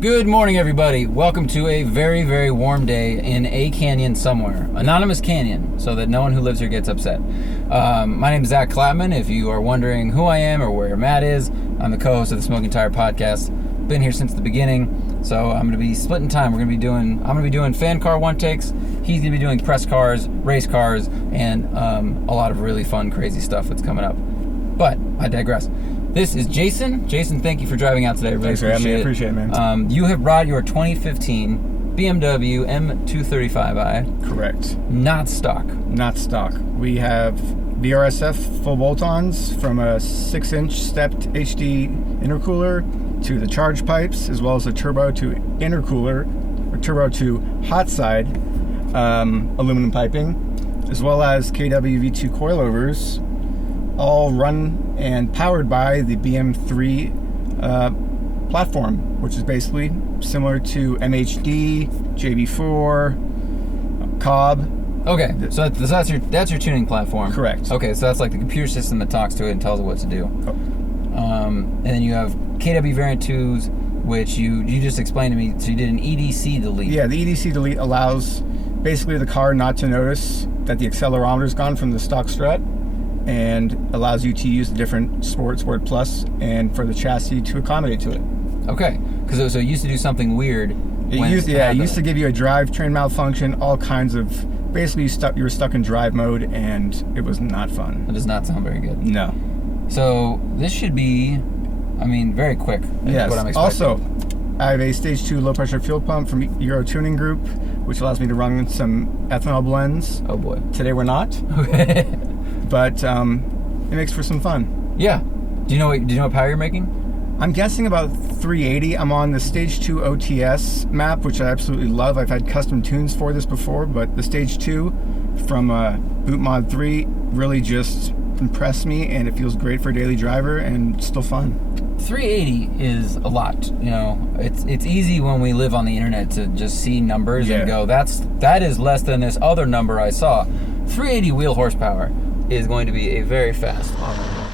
Good morning, everybody. Welcome to a very, very warm day in a canyon somewhere. Anonymous canyon, so that no one who lives here gets upset. My name is Zach Clapman. If you are wondering who I am or where Matt is, I'm the co-host of the Smoking Tire Podcast. Been here since the beginning, so I'm going to be splitting time. I'm going to be doing fan car one takes. He's going to be doing press cars, race cars, and a lot of really fun, crazy stuff that's coming up. But I digress. This is Jason. Jason, thank you for driving out today. Thanks for having me. I appreciate it, man. You have brought your 2015 BMW M235i. Correct. Not stock. Not stock. We have BRSF full bolt-ons from a 6-inch stepped HD intercooler to the charge pipes, as well as a turbo to intercooler, or turbo to hot side aluminum piping, as well as KW V2 coilovers, all run and powered by the BM3 platform, which is basically similar to MHD, JB4, Cobb. Okay, so that's your tuning platform. Correct. Okay, so that's like the computer system that talks to it and tells it what to do. Oh. And then you have KW Variant 2s, which you just explained to me. So you did an EDC delete. Yeah, the EDC delete allows basically the car not to notice that the accelerometer's gone from the stock strut, and allows you to use the different Sport Plus, and for the chassis to accommodate to it. Okay, because so it used to do something weird. It used to give you a drivetrain malfunction, all kinds of. Basically, you were stuck in drive mode, and it was not fun. That does not sound very good. No. So this should be, very quick. Yes. What I'm expecting. Also, I have a stage 2 low pressure fuel pump from Euro Tuning Group, which allows me to run some ethanol blends. Oh boy. Today we're not. Okay. But it makes for some fun. Yeah. Do you know what power you're making? I'm guessing about 380. I'm on the Stage 2 OTS map, which I absolutely love. I've had custom tunes for this before, but the Stage 2 from Boot Mod 3 really just impressed me, and it feels great for a daily driver and still fun. 380 is a lot. It's easy when we live on the internet to just see numbers and go, that is less than this other number I saw. 380 wheel horsepower is going to be a very fast automobile.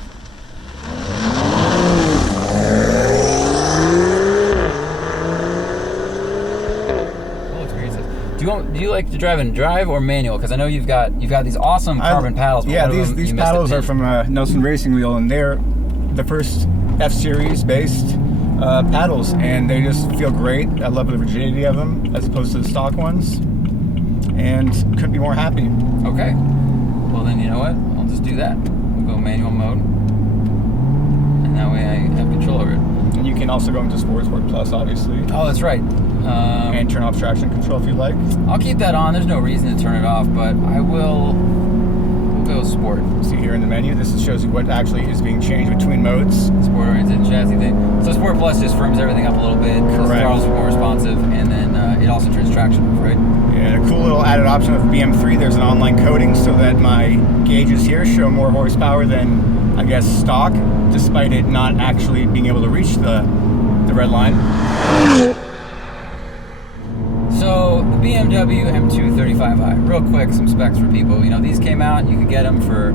We'll experience this. Do you like to drive or manual? Because I know you've got these awesome carbon paddles. Yeah, these paddles are from Nelson Racing Wheel, and they're the first F-Series based paddles, and they just feel great. I love the rigidity of them as opposed to the stock ones, and couldn't be more happy. Okay. Well, then you know what? I'll just do that. We'll go manual mode, and that way I have control over it. And you can also go into Sport Plus, obviously. Oh, that's right. And turn off traction control if you like. I'll keep that on. There's no reason to turn it off, but we'll go Sport. See here in the menu, this shows you what actually is being changed between modes. Sport-oriented chassis thing. So Sport Plus just firms everything up a little bit. Correct. The throttle's more responsive, and then it also turns traction off, right? Yeah, a cool little added option of BM3, there's an online coding so that my gauges here show more horsepower than, I guess, stock, despite it not actually being able to reach the red line. So, the BMW M235i. Real quick, some specs for people. These came out, you could get them for,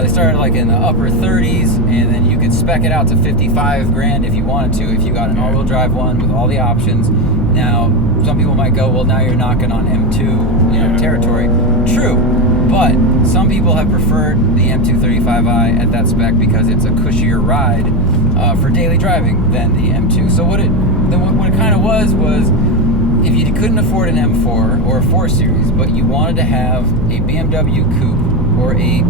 they started like in the upper 30s, and then you could spec it out to 55 grand if you wanted to, if you got an all-wheel drive one with all the options. Now, some people might go, well, now you're knocking on M2 territory. True, but some people have preferred the M235i at that spec because it's a cushier ride for daily driving than the M2. So what it kind of was if you couldn't afford an M4 or a 4 Series, but you wanted to have a BMW coupe or a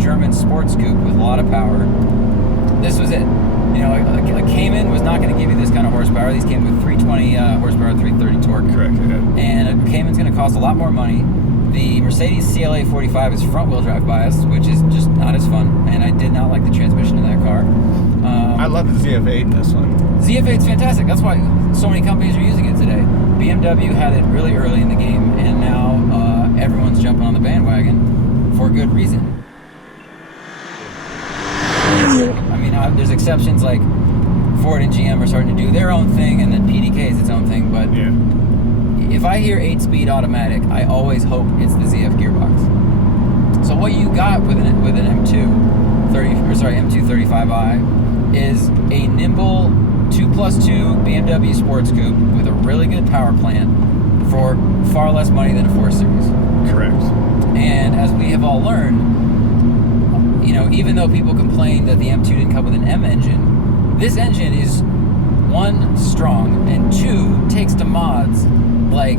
German sports coupe with a lot of power, this was it. A Cayman was not going to give you this kind of horsepower. These came with 320 horsepower, 330 torque. Correct. Yeah. And a Cayman's going to cost a lot more money. The Mercedes CLA 45 is front-wheel drive biased, which is just not as fun. And I did not like the transmission in that car. I love the ZF8 in this one. ZF8 is fantastic. That's why so many companies are using it today. BMW had it really early in the game, and now everyone's jumping on the bandwagon for good reason. There's exceptions like Ford and GM are starting to do their own thing, and then PDK is its own thing. But if I hear 8-speed automatic, I always hope it's the ZF gearbox. So what you got with an M235i is a nimble 2+2 BMW sports coupe with a really good power plant for far less money than a 4 Series. Correct. And as we have all learned, even though people complain that the M2 didn't come with an M engine, this engine is, one, strong, and two, takes to mods like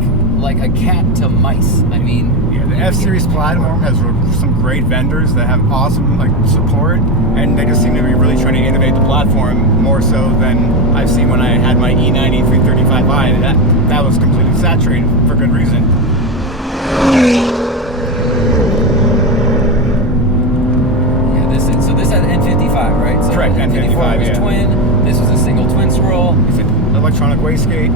a cat to mice. I mean, yeah, the F-Series platform has some great vendors that have awesome support, and they just seem to be really trying to innovate the platform more so than I've seen when I had my E90 335i. That was completely saturated for good reason. Yeah, this had N55, right? So Correct, N55 was twin. This was a single twin swirl. Is it electronic wastegate?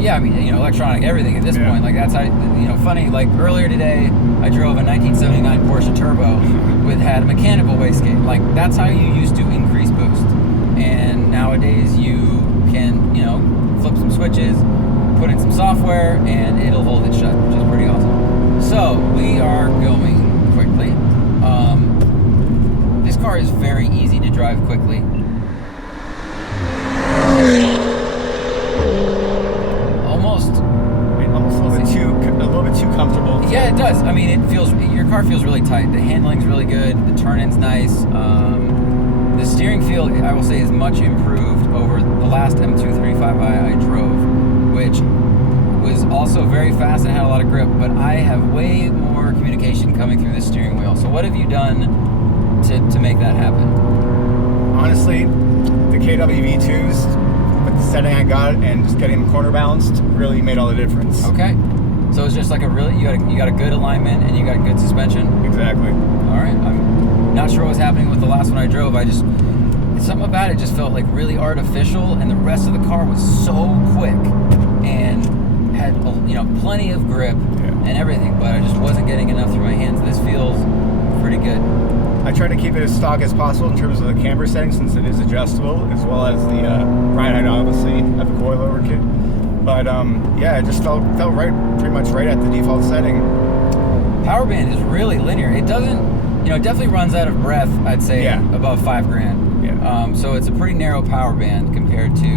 Yeah, I mean, electronic everything at this point. Like, that's how, funny, like earlier today, I drove a 1979 Porsche Turbo had a mechanical wastegate. Like, that's how you used to increase boost. And nowadays you can, flip some switches, put in some software, and it'll hold it shut, which is pretty awesome. So, we are going quickly. This car is very easy to drive quickly. Almost a little bit too comfortable. Yeah, it does. I mean, your car feels really tight. The handling's really good. The turn-in's nice. The steering feel, I will say, is much improved over the last M235i I drove, which was also very fast and had a lot of grip, but I have way more communication coming through the steering wheel. So what have you done to make that happen? Honestly, the KWV2s, with the setting I got and just getting them corner balanced, really made all the difference. Okay. So it's just like you got a good alignment and you got good suspension? Exactly. All right. I'm not sure what was happening with the last one I drove. Something about it just felt like really artificial, and the rest of the car was so quick and had plenty of grip and everything, but I just wasn't getting enough through my hands. This feels pretty good. I try to keep it as stock as possible in terms of the camber setting, since it is adjustable, as well as the ride height, obviously, of the coilover kit. But it just felt right, pretty much right at the default setting. Power band is really linear. It doesn't, it definitely runs out of breath, I'd say, above $5,000. Yeah. So it's a pretty narrow power band compared to, I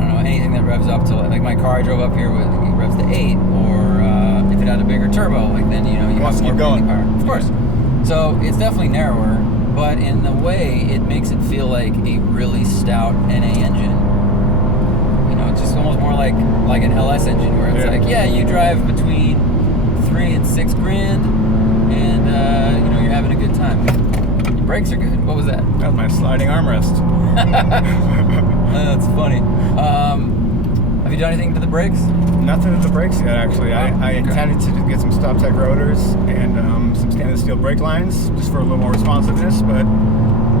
don't know, anything that revs up to, like my car I drove up here with, it revs to 8, or if it had a bigger turbo, like then, you have more braking power. Of course. So it's definitely narrower, but in the way, it makes it feel like a really stout NA engine. It's just almost more like an LS engine, where it's you drive between $3,000 and $6,000, and you're having a good time. Your brakes are good. What was that? That was my sliding armrest. That's funny. Have you done anything to the brakes? Nothing to the brakes yet, actually. I intended to get some Stop Tech rotors and some stainless steel brake lines, just for a little more responsiveness, but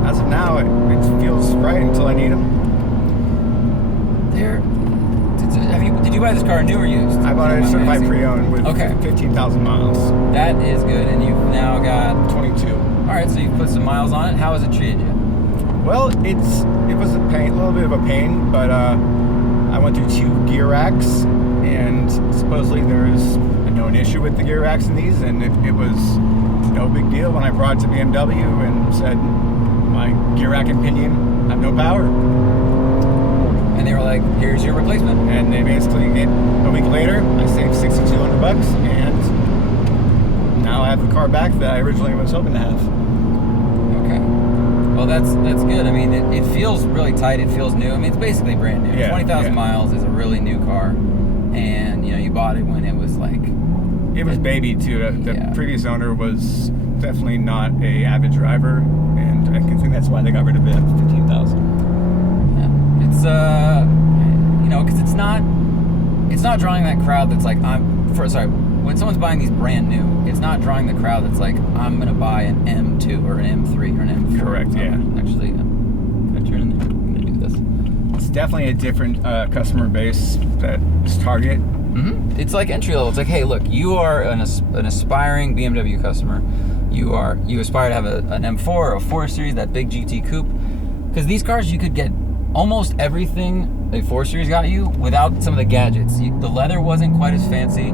as of now, it feels right until I need them. Did you buy this car new or used? I bought it certified pre-owned with 15,000 miles. That is good, and you've now got 22. All right, so you've put some miles on it. How has it treated you? Well, it was a little bit of a pain, but I went through 2 gear racks, and supposedly there is a known issue with the gear racks in these, and it was no big deal when I brought it to BMW and said, my gear rack and pinion have no power. And they were like, here's your replacement. And they basically, a week later, I saved $6,200, and now I have the car back that I originally was hoping to have. Okay. Well, that's good. I mean, it feels really tight. It feels new. I mean, it's basically brand new. 20,000 miles is a really new car. And, you bought it when it was like... It was baby, too. The previous owner was definitely not a avid driver, and I think that's why they got rid of it at 15,000. It's because it's not drawing that crowd that's like, when someone's buying these brand new, it's not drawing the crowd that's like, I'm gonna buy an M2 or an M3 or an M4. Correct. Actually, I'm gonna turn in there. I'm gonna do this. It's definitely a different customer base that is targeted. Mm-hmm. It's like entry level. It's like, hey, look, you are an aspiring BMW customer. You aspire to have an M4 or a 4 Series, that big GT coupe, because these cars you could get almost everything a 4 Series got you without some of the gadgets. The leather wasn't quite as fancy.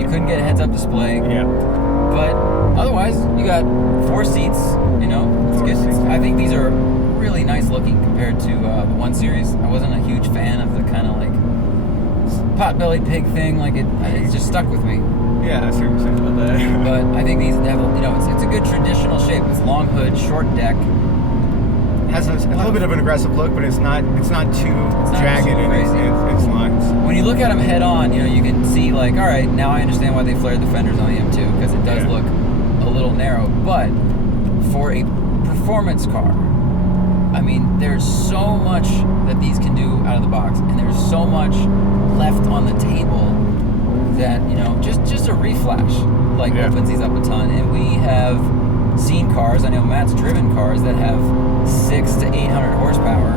You couldn't get a heads-up display. Yeah. But otherwise, you got 4 seats. It's good. I think these are really nice looking compared to the 1 Series. I wasn't a huge fan of the kind of like pot-bellied pig thing. Like it just stuck with me. Yeah, I see what you're saying about that. But I think these have, it's a good traditional shape. It's long hood, short deck. Has a little bit of an aggressive look, but it's not too jagged in its lines. When you look at them head on, you can see like, all right, now I understand why they flared the fenders on the M2, because it does look a little narrow. But for a performance car, I mean, there's so much that these can do out of the box, and there's so much left on the table that, just a reflash opens these up a ton. And we have seen cars, I know Matt's driven cars that have 600 to 800 horsepower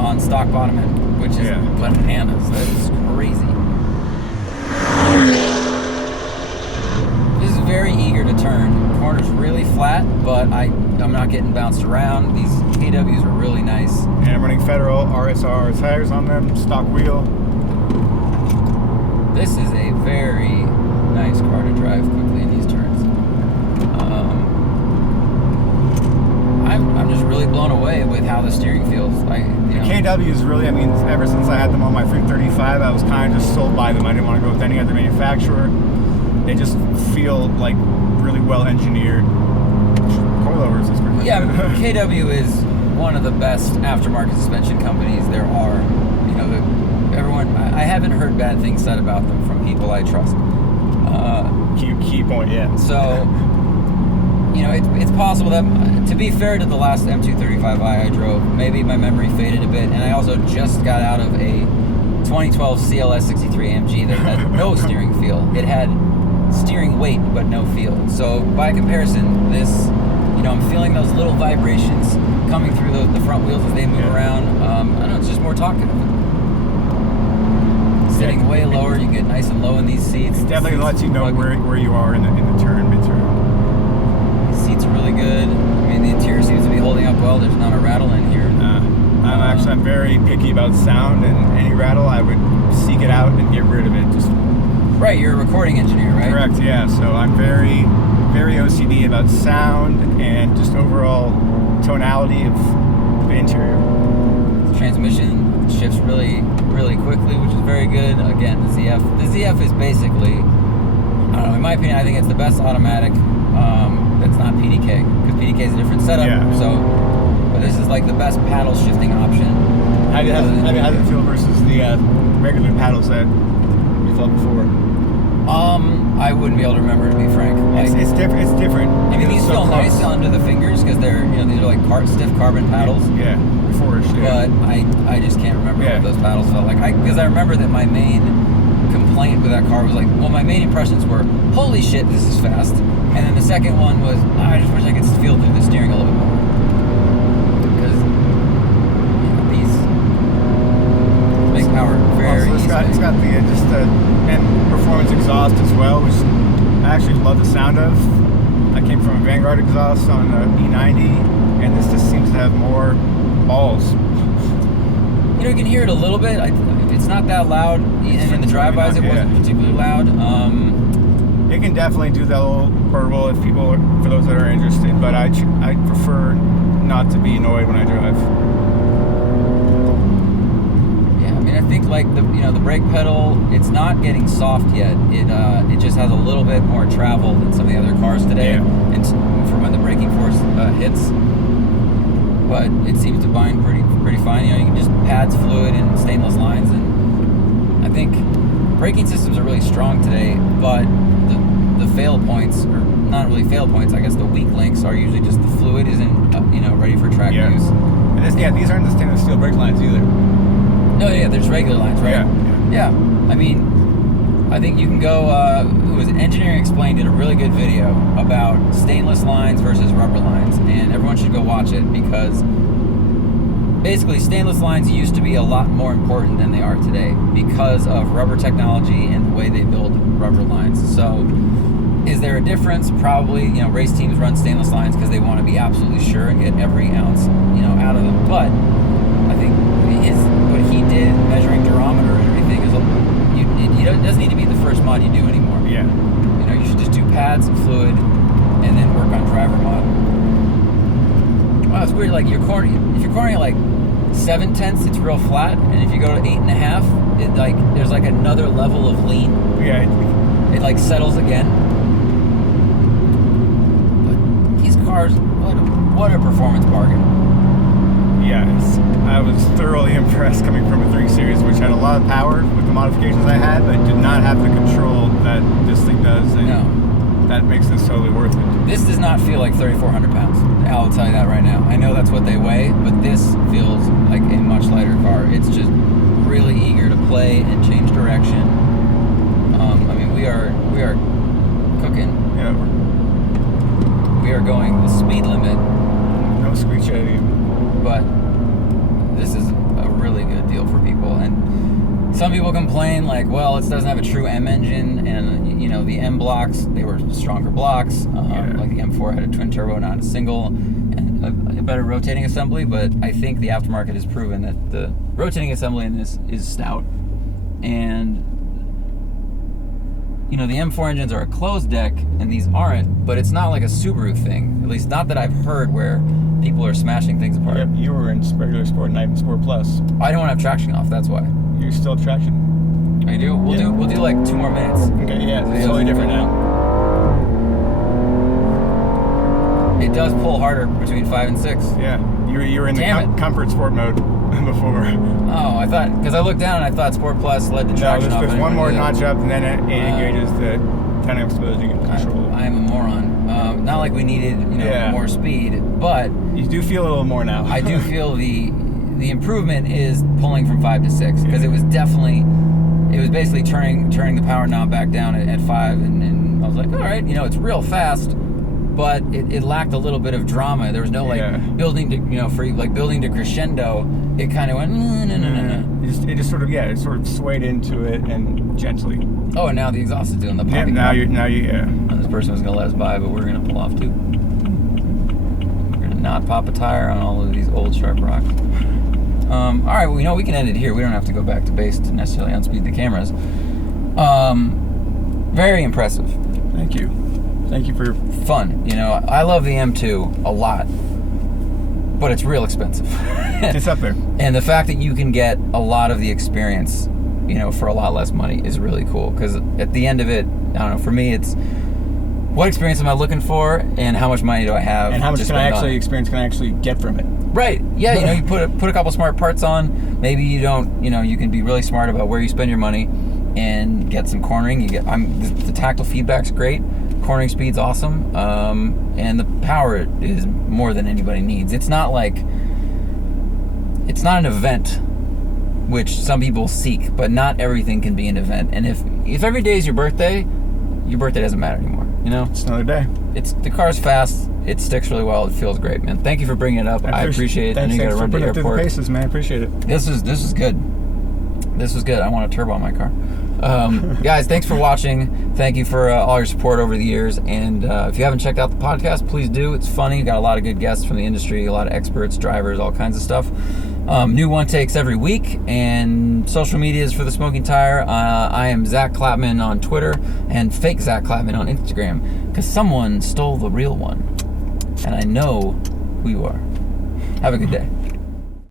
on stock bottom end, which is bananas. That's crazy. This is very eager to turn. Corner's really flat, but I'm not getting bounced around. These KWs are really nice. And I'm running Federal RSR tires on them, stock wheel. This is a very nice car to drive quickly in these turns. I'm just really blown away with how the steering feels. The KWs really, ever since I had them on my 335, I was kind of just sold by them. I didn't want to go with any other manufacturer. They just feel like really well engineered coilovers. KW is one of the best aftermarket suspension companies there are. I haven't heard bad things said about them from people I trust. Key point, yeah. So, it's possible that, to be fair to the last M235i I drove, maybe my memory faded a bit, and I also just got out of a 2012 CLS 63 AMG that had no steering feel. It had steering weight, but no feel. So, by comparison, this, I'm feeling those little vibrations coming through the front wheels as they move around. I don't know, it's just more talkative. Sitting way lower, you get nice and low in these seats. It definitely lets you know where you are in the turn, mid-turn. These seats are really good. The interior seems to be holding up well. There's not a rattle in here. I'm very picky about sound, and any rattle, I would seek it out and get rid of it. Right, you're a recording engineer, right? Correct, yeah. So I'm very, very OCD about sound and just overall tonality of the interior. The transmission shifts really, really quickly, which is very good. Again, the ZF. The ZF is basically, I don't know, in my opinion, I think it's the best automatic that's not PDK, because PDK is a different setup. Yeah. So, but this is like the best paddle shifting option. How does it feel versus the regular paddles that you thought before? I wouldn't be able to remember, to be frank. It's different. These feel nice under the fingers because they're, these are like stiff carbon paddles. Yeah, forged. But I just can't remember what those paddles felt like. Because I remember that my main complaint with that car was like, my main impressions were, holy shit, this is fast. And then the second one was, I just wish I could feel through the steering a little bit more. Because these make power very easily. It's got the and performance exhaust as well, which I actually love the sound of. I came from a Vanguard exhaust on the E90, and this just seems to have more balls. You can hear it a little bit. It's not that loud, and in the drive-bys it wasn't particularly loud. It can definitely do that little burble for those that are interested, but I prefer not to be annoyed when I drive. I think the brake pedal, it's not getting soft yet. It just has a little bit more travel than some of the other cars today, and from when the braking force hits. But it seems to bind pretty fine. You can just pads fluid and stainless lines, and I think braking systems are really strong today. But the fail points, or not really fail points, I guess the weak links are usually just the fluid isn't ready for track use. These aren't the stainless steel brake lines either. No, there's regular lines, right? Yeah. I think you can go, Engineering Explained did a really good video about stainless lines versus rubber lines, and everyone should go watch it, because basically stainless lines used to be a lot more important than they are today because of rubber technology and the way they build rubber lines. So, is there a difference? Probably. Race teams run stainless lines because they want to be absolutely sure and get every ounce, out of them. But I think what he did, measuring durometer and everything, it doesn't need to be the first mod you do anymore. Yeah. You should just do pads and fluid, and then work on driver mod. Wow, it's weird. Like if you're cornering at like 0.7, it's real flat, and if you go to 8.5, it like there's like another level of lean. Yeah. It like settles again. But these cars, what a performance bargain. Yeah, I was thoroughly impressed coming from a 3 Series, which had a lot of power with the modifications I had, but did not have the control that this thing does. And No. that makes this totally worth it. This does not feel like 3,400 pounds. I'll tell you that right now. I know that's what they weigh, but this feels like a much lighter car. It's just really eager to play and change direction. I mean, we are cooking. Yeah, We are going the speed limit, no screech at you. but this is a really good deal for people. And some people complain like, well, it doesn't have a true M engine, and you know the M blocks, they were stronger blocks. Like the M4 had a twin turbo, not a single, and a better rotating assembly. But I think the aftermarket has proven that the rotating assembly in this is stout, and you know the M4 engines are a closed deck, and these aren't. But it's not like a Subaru thing, at least not that I've heard, where people are smashing things apart. Yep, you were in regular Sport, not even Sport Plus. I don't have traction off. That's why. You're still traction. I do. We'll do like 2 more minutes. Okay, yeah, it's totally different now. It does pull harder between 5 and 6. Yeah, you were in Damn the comfort sport mode before. Oh, I thought, because I looked down and I thought Sport Plus led to No, traction off. there's one more notch up, and then it Oh. engages the 10 exposure control. I am a moron. Not like we needed, more speed, but You do feel a little more now. I do feel the improvement is pulling from 5 to 6, because it was basically turning the power knob back down at 5, and I was like, all right, it's real fast, but it lacked a little bit of drama. There was no building to building to crescendo. It kind of went no. It just sort of swayed into it and gently. Oh, and now the exhaust is doing the Yeah, popping. now you. And this person was gonna let us by, but we're gonna pull off too. We're gonna not pop a tire on all of these old sharp rocks. All right, well, we can end it here. We don't have to go back to base to necessarily unspeed the cameras. Very impressive. Thank you for Fun. I love the M2 a lot, but it's real expensive. it's up there. And the fact that you can get a lot of the experience, for a lot less money is really cool. Because at the end of it, I don't know, for me, it's what experience am I looking for, and how much money do I have, and how much to can I spend on it? experience can I actually get from it? Right. Yeah. You put a couple smart parts on. Maybe you don't. You can be really smart about where you spend your money, and get some cornering. The tactile feedback's great. Cornering speed's awesome. And the power is more than anybody needs. It's not an event, which some people seek, but not everything can be an event. And if every day is your birthday doesn't matter anymore. It's another day. The car's fast. It sticks really well. It feels great, man. Thank you for bringing it up. I appreciate it. Thanks, you got to run to the through the airport. paces, man. I appreciate it. This is good. This was good. I want a turbo on my car. Guys, thanks for watching. Thank you for all your support over the years. And if you haven't checked out the podcast, please do. It's funny. Got a lot of good guests from the industry, a lot of experts, drivers, all kinds of stuff. New one takes every week, and social medias for the Smoking Tire. I am Zach Clapman on Twitter and fake Zach Clapman on Instagram, because someone stole the real one, and I know who you are. Have a good day.